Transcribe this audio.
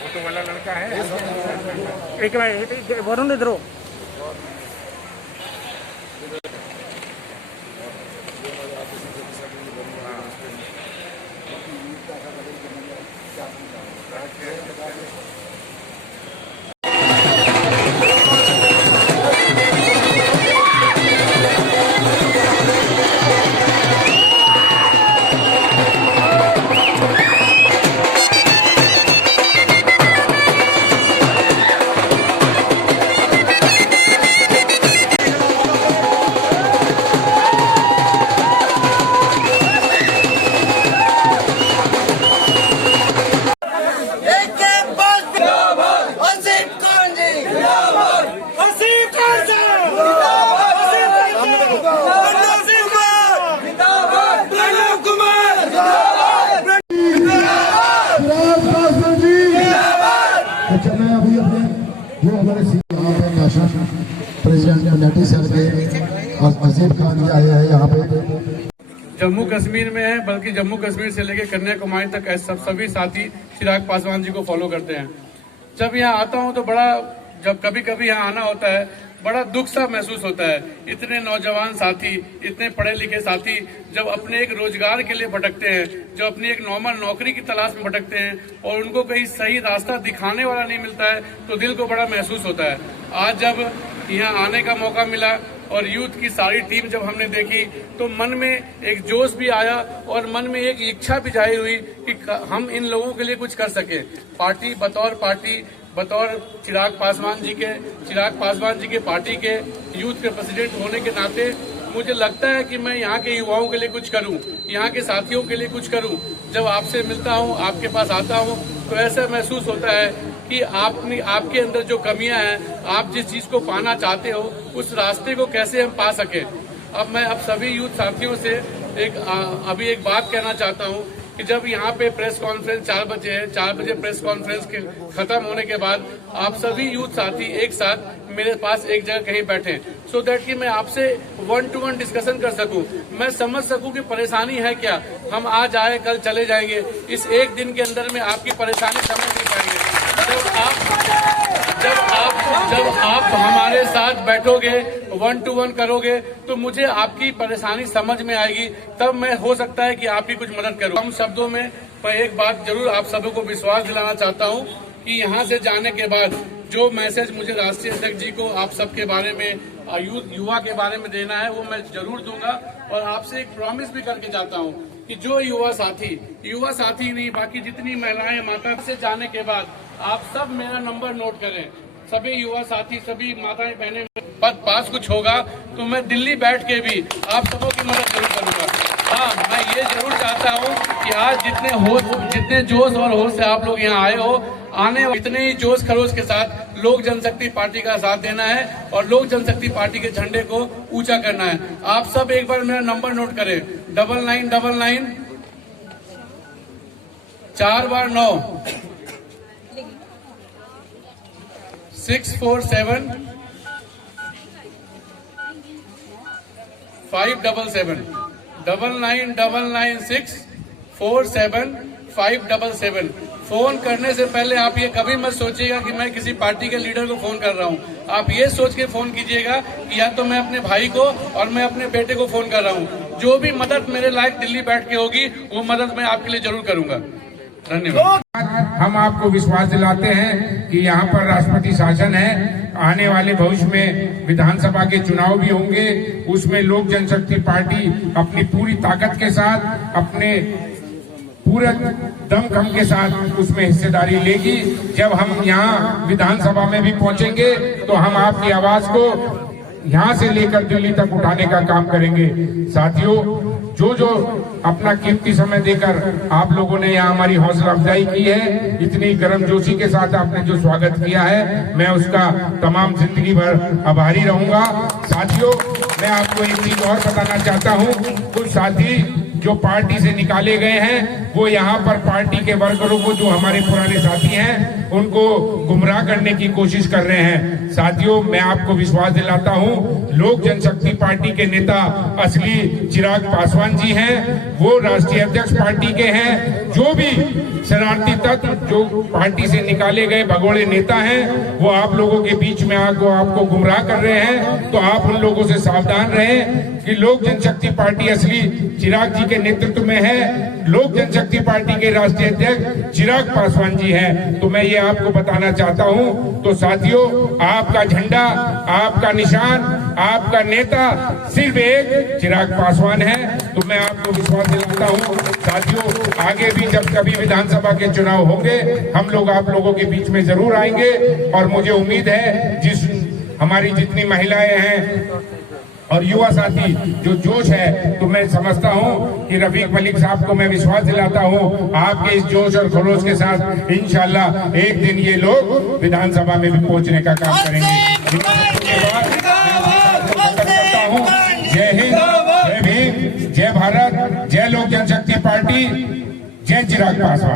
Photo वाला लड़का है एक वरुण इधर हो। अच्छा, मैं अभी अपने जो हमारे यहाँ पे नेशनल प्रेसिडेंट कमेटी सर के अजीब खान जी आए हैं यहाँ पे। जम्मू कश्मीर में है, बल्कि जम्मू कश्मीर से लेकर कन्याकुमारी तक सभी साथी चिराग पासवान जी को फॉलो करते हैं। जब यहाँ आता हूँ तो जब कभी कभी यहाँ आना होता है, बड़ा दुख सा महसूस होता है। इतने नौजवान साथी, इतने पढ़े लिखे साथी जब अपने एक रोजगार के लिए भटकते हैं, जो अपनी एक नॉर्मल नौकरी की तलाश में भटकते हैं और उनको कहीं सही रास्ता दिखाने वाला नहीं मिलता है, तो दिल को बड़ा महसूस होता है। आज जब यहाँ आने का मौका मिला और यूथ की सारी टीम जब हमने देखी तो मन में एक जोश भी आया और मन में एक इच्छा भी जाहिर हुई कि हम इन लोगों के लिए कुछ कर सके। पार्टी बतौर चिराग पासवान जी के पार्टी के यूथ के प्रेसिडेंट होने के नाते मुझे लगता है कि मैं यहाँ के युवाओं के लिए कुछ करूँ, यहाँ के साथियों के लिए कुछ करूँ। जब आपसे मिलता हूँ, आपके पास आता हूँ, तो ऐसा महसूस होता है कि आपके अंदर जो कमियां हैं, आप जिस चीज को पाना चाहते हो, उस रास्ते को कैसे हम पा सके। अब मैं सभी यूथ साथियों से अभी एक बात कहना चाहता हूँ कि जब यहाँ पे प्रेस कॉन्फ्रेंस 4 बजे है, 4 बजे प्रेस कॉन्फ्रेंस के खत्म होने के बाद आप सभी यूथ साथी एक साथ मेरे पास एक जगह कहीं बैठे, सो दैट कि मैं आपसे 1-to-1 डिस्कशन कर सकूं, मैं समझ सकूं कि परेशानी है क्या। हम आज आए कल चले जाएंगे, इस एक दिन के अंदर में आपकी परेशानी समझ नहीं पाएंगे। जब आप हमारे साथ बैठोगे, 1-to-1 करोगे, तो मुझे आपकी परेशानी समझ में आएगी, तब मैं हो सकता है कि आपकी कुछ मदद करूं। हम शब्दों में मैं एक बात जरूर आप सभी को विश्वास दिलाना चाहता हूं कि यहां से जाने के बाद जो मैसेज मुझे राष्ट्रीय अध्यक्ष जी को आप सबके बारे में, युवा के बारे में देना है, वो मैं जरूर दूंगा। और आपसे एक प्रॉमिस भी करके जाता हूँ कि जो युवा साथी नहीं, बाकी जितनी महिलाएं माता से जाने के बाद आप सब मेरा नंबर नोट करें। सभी युवा साथी, सभी माताएं बहनें, पास कुछ होगा तो मैं दिल्ली बैठ के भी आप सबों की मदद जरूर करूंगा। हाँ, मैं ये जरूर चाहता हूँ कि आज जितने जोश और होश से आप लोग यहाँ आए हो, इतने ही जोश खरोश के साथ लोक जनशक्ति पार्टी का साथ देना है और लोक जनशक्ति पार्टी के झंडे को ऊंचा करना है। आप सब एक बार मेरा नंबर नोट करें, 9999 4 बार 9 647 577 9996 47 फोन करने से पहले आप ये कभी मत सोचिएगा कि मैं किसी पार्टी के लीडर को फोन कर रहा हूँ। आप ये सोच के फोन कीजिएगा कि या तो मैं अपने भाई को और मैं अपने बेटे को फोन कर रहा हूँ। जो भी मदद मेरे लायक दिल्ली बैठ के होगी, वो मदद मैं आपके लिए जरूर करूंगा। धन्यवाद। हम आपको विश्वास दिलाते हैं कि यहाँ पर राष्ट्रपति शासन है। आने वाले भविष्य में विधानसभा के चुनाव भी होंगे, उसमें लोक जनशक्ति पार्टी अपनी पूरी ताकत के साथ, अपने पूरे दमखम के साथ उसमें हिस्सेदारी लेगी। जब हम यहाँ विधानसभा में भी पहुंचेंगे तो हम आपकी आवाज को यहाँ से लेकर दिल्ली तक उठाने का काम करेंगे। साथियों, जो अपना कीमती समय देकर आप लोगों ने यहाँ हमारी हौसला अफजाई की है, इतनी गर्मजोशी के साथ आपने जो स्वागत किया है, मैं उसका तमाम जिंदगी भर आभारी रहूंगा। साथियों, मैं आपको एक चीज और बताना चाहता हूँ। कुछ साथी जो पार्टी से निकाले गए हैं वो यहाँ पर पार्टी के वर्करों को, जो हमारे पुराने साथी हैं, उनको गुमराह करने की कोशिश कर रहे हैं। साथियों, मैं आपको विश्वास दिलाता हूँ, लोक जनशक्ति पार्टी के नेता असली चिराग पासवान जी हैं। वो राष्ट्रीय अध्यक्ष पार्टी के हैं। जो भी शरारती तत्व जो पार्टी से निकाले गए भगोड़े नेता हैं, वो आप लोगों के बीच में आकर आपको गुमराह कर रहे हैं। तो आप उन लोगों से सावधान रहें कि लोक जनशक्ति पार्टी असली चिराग जी के नेतृत्व में है। लोक जनशक्ति पार्टी के राष्ट्रीय अध्यक्ष चिराग पासवान जी हैं। तो मैं ये आपको बताना चाहता हूं। तो साथियों, आपका झंडा, आपका निशान, आपका नेता सिर्फ एक चिराग पासवान है। तो मैं आपको विश्वास दिलाता हूं साथियों, आगे भी जब कभी विधानसभा के चुनाव होंगे, हम लोग आप लोगों के बीच में जरूर आएंगे। और मुझे उम्मीद है जिस हमारी जितनी महिलाएं हैं और युवा साथी जो जोश है, तो मैं समझता हूं कि रफीक मलिक साहब को मैं विश्वास दिलाता हूं, आपके इस जोश और खरोश के साथ इंशाल्लाह एक दिन ये लोग विधानसभा में भी पहुंचने का काम करेंगे। जय हिंद, जय भीम, जय भारत, जय लोक जनशक्ति पार्टी, जय चिराग पासवान।